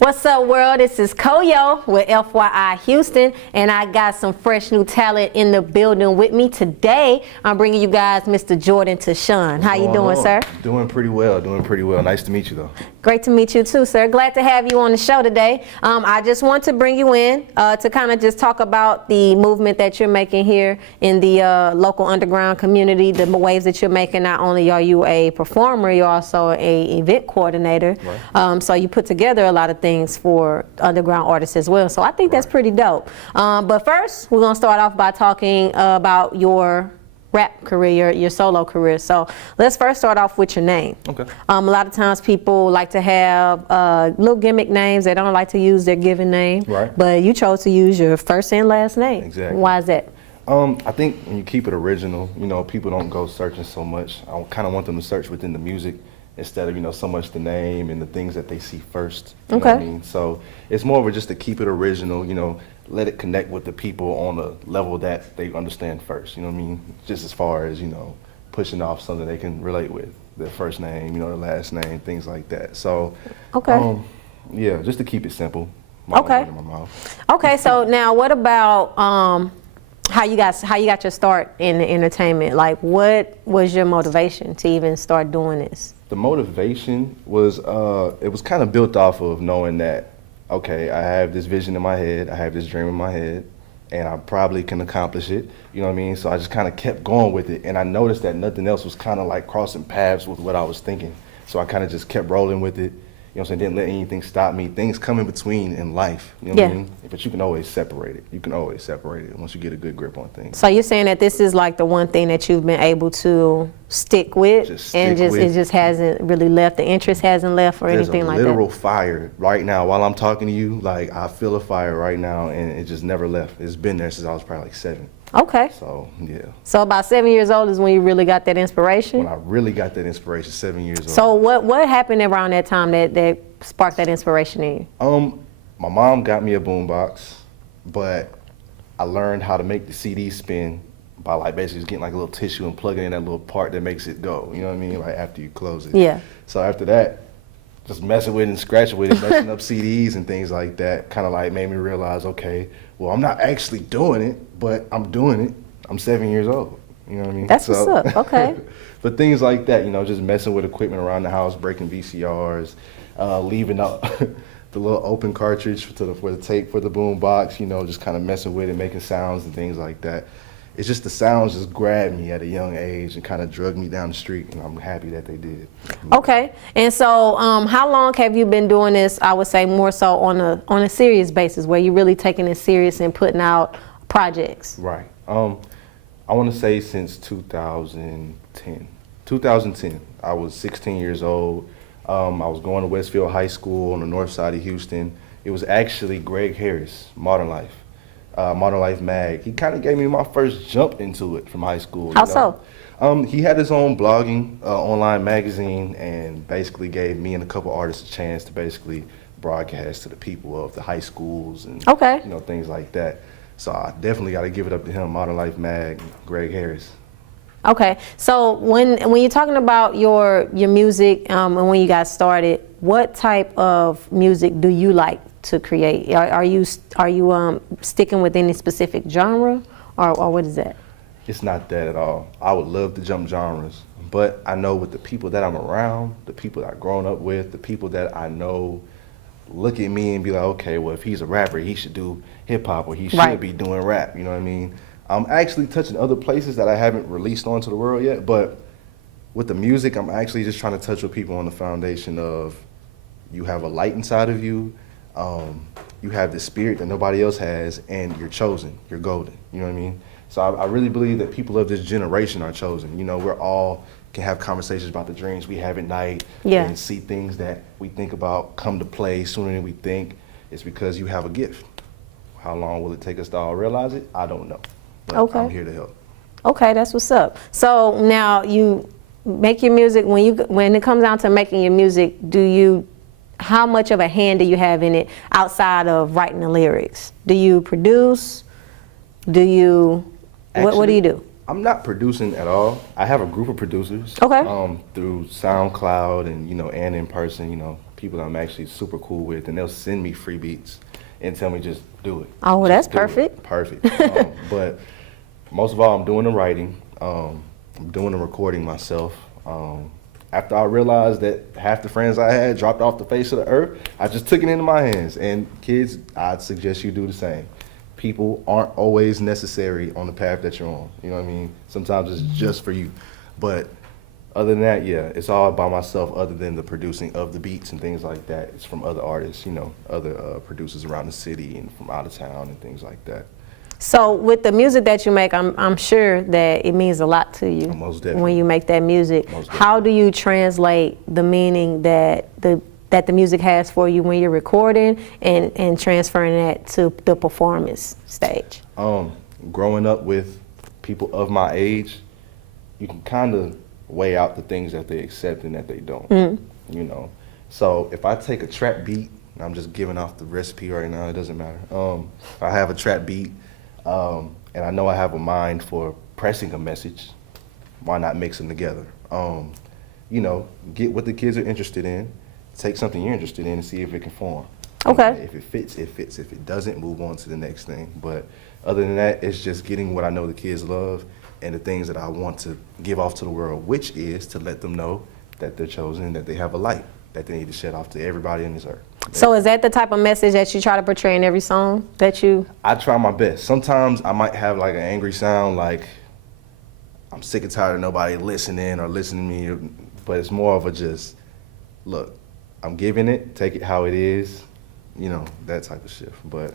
What's up, world? This is Koyo with FYI Houston, and I got some fresh new talent in the building with me today. I'm bringing you guys Mr. Jordan Tashawn. How you doing, sir? Doing pretty well, Nice to meet you, though. Great to meet you too, sir. Glad to have you on the show today. I just want to bring you in to kind of just talk about the movement that you're making here in the local underground community, the waves that you're making. Not only are you a performer, you're also a event coordinator. Right. So you put together a lot of things for underground artists as well. So I think that's pretty dope. But first, we're going to start off by talking about your rap career, your solo career. So let's first start off with your name. Okay. A lot of times people like to have little gimmick names. They don't like to use their given name. Right. But you chose to use your first and last name. Exactly. Why is that? I think when you keep it original, you know, people don't go searching so much. I kind of want them to search within the music instead of, you know, so much the name and the things that they see first. You know what I mean? So it's more of a just to keep it original, you know, let it connect with the people on a level that they understand first, you know what I mean? Just as far as, you know, pushing off something they can relate with, their first name, you know, their last name, things like that. So, yeah, just to keep it simple. Okay, so now what about how you got your start in the entertainment? Like, what was your motivation to even start doing this? The motivation was, it was kind of built off of knowing that, okay, I have this vision in my head, I have this dream in my head, and I probably can accomplish it, you know what I mean? So I just kind of kept going with it, and I noticed that nothing else was kind of like crossing paths with what I was thinking. So I kind of just kept rolling with it, you know what I'm saying? Didn't let anything stop me. Things come in between in life, you know what I mean? But you can always separate it. You can always separate it once you get a good grip on things. So you're saying that this is like the one thing that you've been able to stick with, it just hasn't really left, the interest hasn't left or anything like that? There's a literal fire right now while I'm talking to you. Like, I feel a fire right now, and it just never left. It's been there since I was probably like 7. Okay. So, yeah. So about 7 years old is when you really got that inspiration? When I really got that inspiration, 7 years old. So what happened around that time that sparked that inspiration in you? My mom got me a boombox, but I learned how to make the CD spin by like basically just getting like a little tissue and plugging in that little part that makes it go. You know what I mean? Like after you close it. Yeah. So after that, just messing with it and scratching with it, messing up CDs and things like that, kind of like made me realize, okay, well, I'm not actually doing it, but I'm doing it. I'm 7 years old. You know what I mean? That's what's up. Okay. But things like that, you know, just messing with equipment around the house, breaking VCRs, leaving out the little open cartridge for the tape for the boom box, you know, just kind of messing with it, making sounds and things like that. It's just the sounds just grabbed me at a young age and kind of drugged me down the street, and I'm happy that they did. Okay, and so how long have you been doing this? I would say more so on a serious basis, where you're really taking it serious and putting out projects. Right. I want to say since 2010. 2010. I was 16 years old. I was going to Westfield High School on the north side of Houston. It was actually Greg Harris, Modern Life mag. He kind of gave me my first jump into it from high school. How so? He had his own blogging online magazine, and basically gave me and a couple artists a chance to basically broadcast to the people of the high schools and you know, things like that. So I definitely got to give it up to him, Modern Life mag, Greg Harris. Okay, so when you're talking about your music and when you got started, what type of music do you like to create? Are you sticking with any specific genre, or what is that? It's not that at all. I would love to jump genres, but I know with the people that I'm around, the people that I've grown up with, the people that I know look at me and be like, okay, well, if he's a rapper, he should do hip hop, or he should be doing rap, you know what I mean? I'm actually touching other places that I haven't released onto the world yet, but with the music, I'm actually just trying to touch with people on the foundation of, you have a light inside of you, you have this spirit that nobody else has, and you're chosen, you're golden, you know what I mean? So I really believe that people of this generation are chosen. You know, we're all can have conversations about the dreams we have at night, and see things that we think about come to play sooner than we think. It's because you have a gift. How long will it take us to all realize it? I don't know. But I'm here to help. Okay, that's what's up. So now you make your music. When it comes down to making your music, do you how much of a hand do you have in it outside of writing the lyrics? Do you produce? Do you, what do you do? I'm not producing at all. I have a group of producers. Okay. Through SoundCloud and, and in person, people I'm actually super cool with, and they'll send me free beats and tell me just do it. Oh, well, that's Just do it. perfect. Perfect. But most of all, I'm doing the writing. I'm doing the recording myself. After I realized that half the friends I had dropped off the face of the earth, I just took it into my hands. And kids, I'd suggest you do the same. People aren't always necessary on the path that you're on. You know what I mean? Sometimes it's just for you. But other than that, yeah, it's all by myself other than the producing of the beats and things like that. It's from other artists, other producers around the city and from out of town and things like that. So with the music that you make, I'm sure that it means a lot to you Most definitely. when you make that music. How do you translate the meaning that the music has for you when you're recording and transferring that to the performance stage? Growing up with people of my age, you can kind of weigh out the things that they accept and that they don't, So if I take a trap beat, I'm just giving off the recipe right now, it doesn't matter. If I have a trap beat, and I know I have a mind for pressing a message, why not mix them together? Get what the kids are interested in, take something you're interested in and see if it can form. Okay. If it fits, it fits. If it doesn't, move on to the next thing. But other than that, it's just getting what I know the kids love and the things that I want to give off to the world, which is to let them know that they're chosen, that they have a light that they need to shed off to everybody on this earth. So is that the type of message that you try to portray in every song that you? I try my best. Sometimes I might have like an angry sound, like I'm sick and tired of nobody listening or listening to me, but it's more of a just, look, I'm giving it, take it how it is, that type of shift. But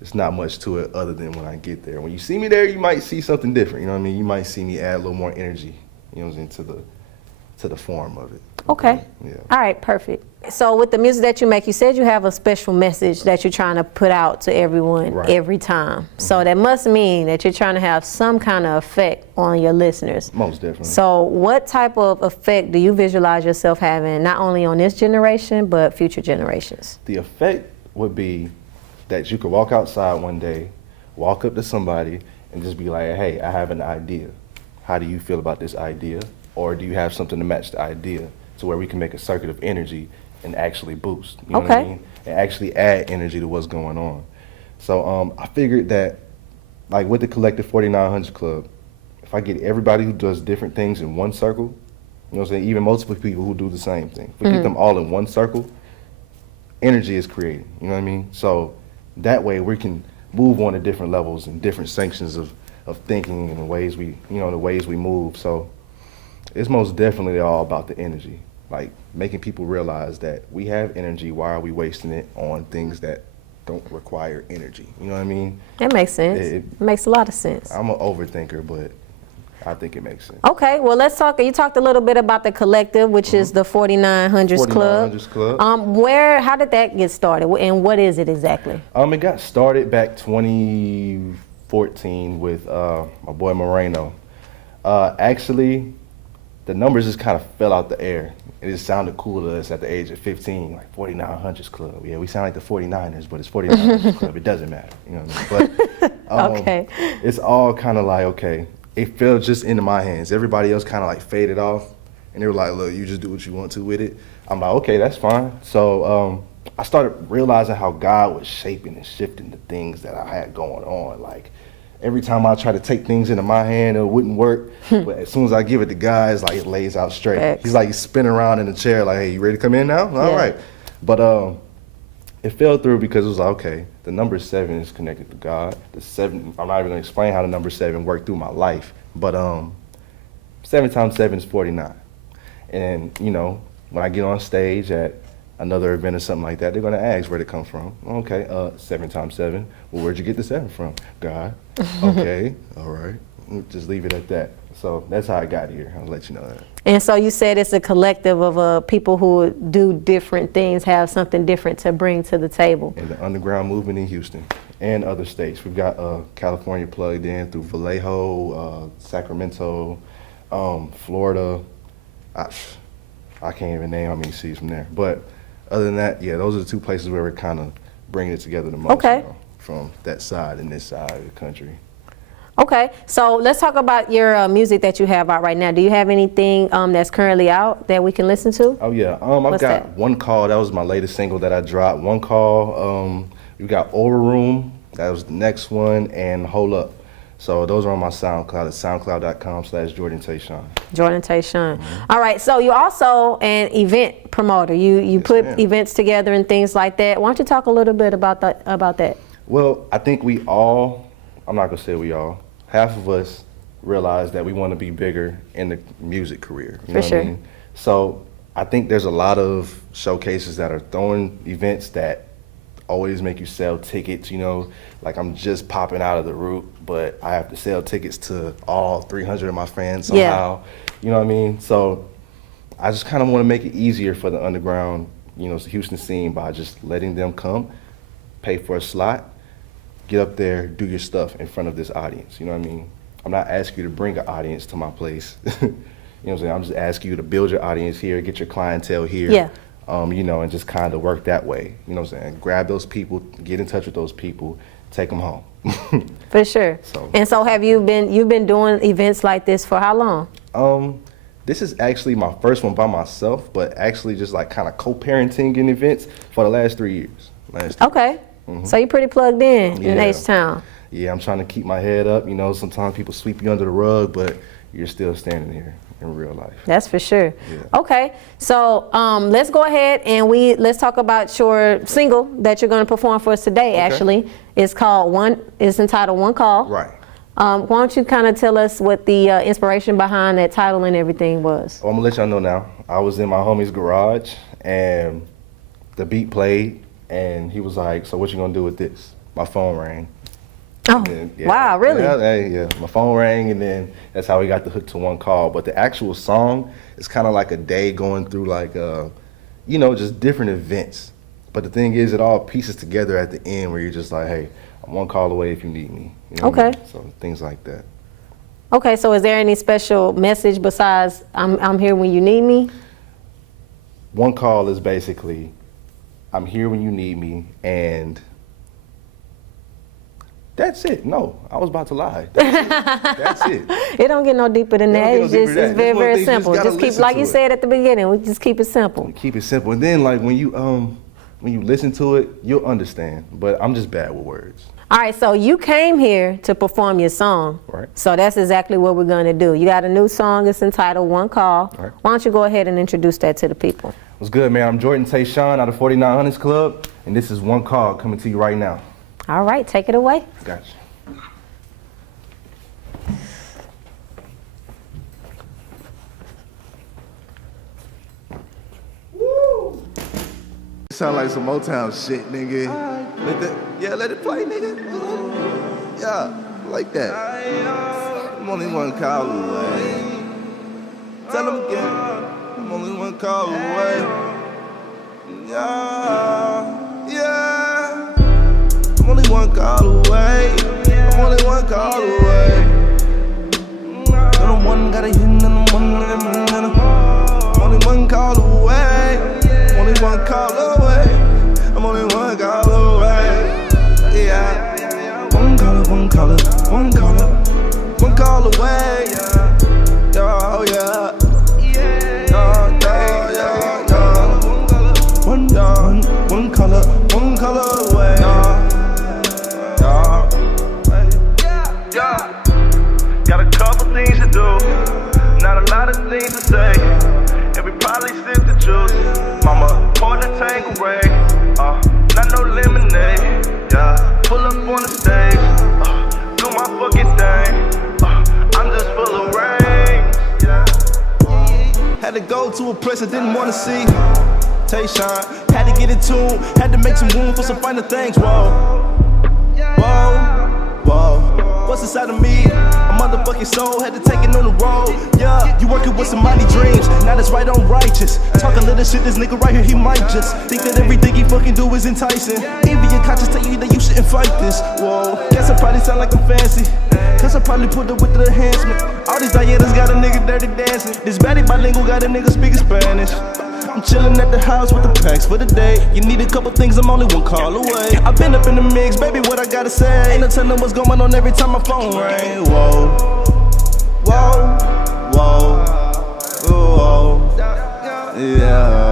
it's not much to it other than when I get there. When you see me there, you might see something different, You might see me add a little more energy, to the form of it. Okay. Yeah. All right, perfect. So with the music that you make, you said you have a special message that you're trying to put out to everyone Right. every time. So that must mean that you're trying to have some kind of effect on your listeners. Most definitely. So what type of effect do you visualize yourself having, not only on this generation, but future generations? The effect would be that you could walk outside one day, walk up to somebody, and just be like, hey, I have an idea. How do you feel about this idea? Or do you have something to match the idea to where we can make a circuit of energy and actually boost? You know what I mean? And actually add energy to what's going on. So I figured that, like with the Collective 4900 Club, if I get everybody who does different things in one circle, you know what I'm saying, even multiple people who do the same thing, if we get them all in one circle, energy is created, you know what I mean? So that way we can move on to different levels and different sanctions of thinking and the ways we move. So it's most definitely all about the energy, like making people realize that we have energy. Why are we wasting it on things that don't require energy? You know what I mean? That makes sense. It makes a lot of sense. I'm an overthinker, but I think it makes sense. Okay, well, let's talk. You talked a little bit about the collective, which is the 4900s Club. 4900s Club. How did that get started, and what is it exactly? It got started back 2014 with my boy Moreno. Actually, the numbers just kind of fell out the air. It just sounded cool to us at the age of 15, like 4900s Club. Yeah, we sound like the 49ers, but it's 4900s Club. It doesn't matter, you know what I mean? But Okay. It's all kind of like, okay, it fell just into my hands. Everybody else kind of like faded off, and they were like, look, you just do what you want to with it. I'm like, okay, that's fine. So I started realizing how God was shaping and shifting the things that I had going on. Like, every time I try to take things into my hand, it wouldn't work. But as soon as I give it to God, it's like it lays out straight. Facts. He's like spinning around in the chair, like, hey, you ready to come in now? All right. But it fell through because it was like, okay, the number 7 is connected to God. The 7, I'm not even gonna explain how the number 7 worked through my life. But 7 times 7 is 49. And when I get on stage at another event or something like that, they're gonna ask where'd it come from. Okay, 7 times 7. Well, where'd you get the 7 from? God. Okay, all right. Just leave it at that. So that's how I got here. I'll let you know that. And so you said it's a collective of people who do different things, have something different to bring to the table. And the underground movement in Houston and other states. We've got California plugged in through Vallejo, Sacramento, Florida. I can't even name how many cities from there. But other than that, yeah, those are the two places where we're kind of bringing it together the most. Okay. You know, from that side and this side of the country. Okay, so let's talk about your music that you have out right now. Do you have anything that's currently out that we can listen to? Oh yeah, I've What's got that? One Call. That was my latest single that I dropped. One Call. We got Over Room. That was the next one, and Hold Up. So those are on my SoundCloud at soundcloud.com/Jordan Tayshawn. Jordan Tayshawn. All right, so you're also an event promoter. You put ma'am. events together and things like that. Why don't you talk a little bit about that? Well, I think we all, I'm not gonna say we all, half of us realize that we want to be bigger in the music career. You know For sure. what I mean? So I think there's a lot of showcases that are throwing events that always make you sell tickets, you know, like I'm just popping out of the root, but I have to sell tickets to all 300 of my fans somehow. You know what I mean? So I just kind of want to make it easier for the underground, you know, Houston scene by just letting them come, pay for a slot, get up there, do your stuff in front of this audience. You know what I mean? I'm not asking you to bring an audience to my place. You know what I'm saying? I'm just asking you to build your audience here, get your clientele here. Yeah. You know, and just kind of work that way. You know what I'm saying? Grab those people, get in touch with those people, take them home. For sure. So- And so you've been doing events like this for how long? This is actually my first one by myself, but actually just like kind of co-parenting in events for the last 3 years. Okay. So you're pretty plugged in Yeah. H-Town. Yeah, I'm trying to keep my head up. You know, sometimes people sweep you under the rug, but you're still standing here in real life. That's for sure. Yeah. Okay, so let's go ahead and let's talk about your single that you're going to perform for us today. Okay. Actually, it's entitled One Call. Right. Why don't you kind of tell us what the inspiration behind that title and everything was? Well, I'm gonna let y'all know now. I was in my homie's garage and the beat played, and he was like, "So what you gonna do with this?" My phone rang. Oh, And, yeah, wow, really? Yeah. My phone rang, and then that's how we got the hook to One Call. But the actual song is kind of like a day going through like, you know, just different events. But the thing is, it all pieces together at the end where you're just like, hey, I'm one call away if you need me. You know what I Okay. mean? So things like that. Okay, so is there any special message besides I'm here when you need me? One Call is basically, I'm here when you need me, and that's it. No, I was about to lie. That's it. It don't get no deeper than that. don't It's get no just deeper it's than very, that. very That's one simple. thing, you just Just gotta keep, like listen you to said at the beginning, we just keep it simple. Keep it simple. And then like when you listen to it, you'll understand. But I'm just bad with words. All right, so you came here to perform your song. Right. So that's exactly what we're going to do. You got a new song. It's entitled One Call. Right. Why don't you go ahead and introduce that to the people? What's good, man? I'm Jordan Tayshawn out of 4900s Club, and this is One Call coming to you right now. All right, take it away. Gotcha. Sound like some Motown shit, nigga. Let it play, nigga. Yeah, like that. I'm only one call away. Tell them again. I'm only one call away. Yeah. I'm only one call away. I'm only one call away. I'm one gotta hit and I'm only one call away. Only one call away. I'm only one call away. Yeah. One caller, one caller, one caller, one call away. Yeah. Oh yeah. One caller away. Yeah. Got a couple things to do, not a lot of things to say. And we probably sip the juice. Mama poured the Tanqueray, not no lemonade. Yeah, pull up on the stage, do my fucking thing. I'm just full of rain. Yeah. Had to go to a place I didn't wanna see. Tayshawn, had to get in tune, had to make some room for some finer things. Whoa, whoa, whoa. What's inside of me? A motherfucking soul, had to take it on the road. Yeah, you working with somebody dreams, now that's right on righteous. Talk a little shit, this nigga right here, he might just think that everything he fucking do is enticing. Even your conscience tell you that you shouldn't fight this. Whoa, guess I probably sound like I'm fancy, cause I probably put it with the enhancement. All these dietas got a nigga dirty dancing. This baddie bilingual got a nigga speaking Spanish. I'm chillin' at the house with the packs for the day. You need a couple things, I'm only one call away. I've been up in the mix, baby, what I gotta say? Ain't no telling what's going on every time my phone ring. Whoa, whoa, whoa, whoa, yeah.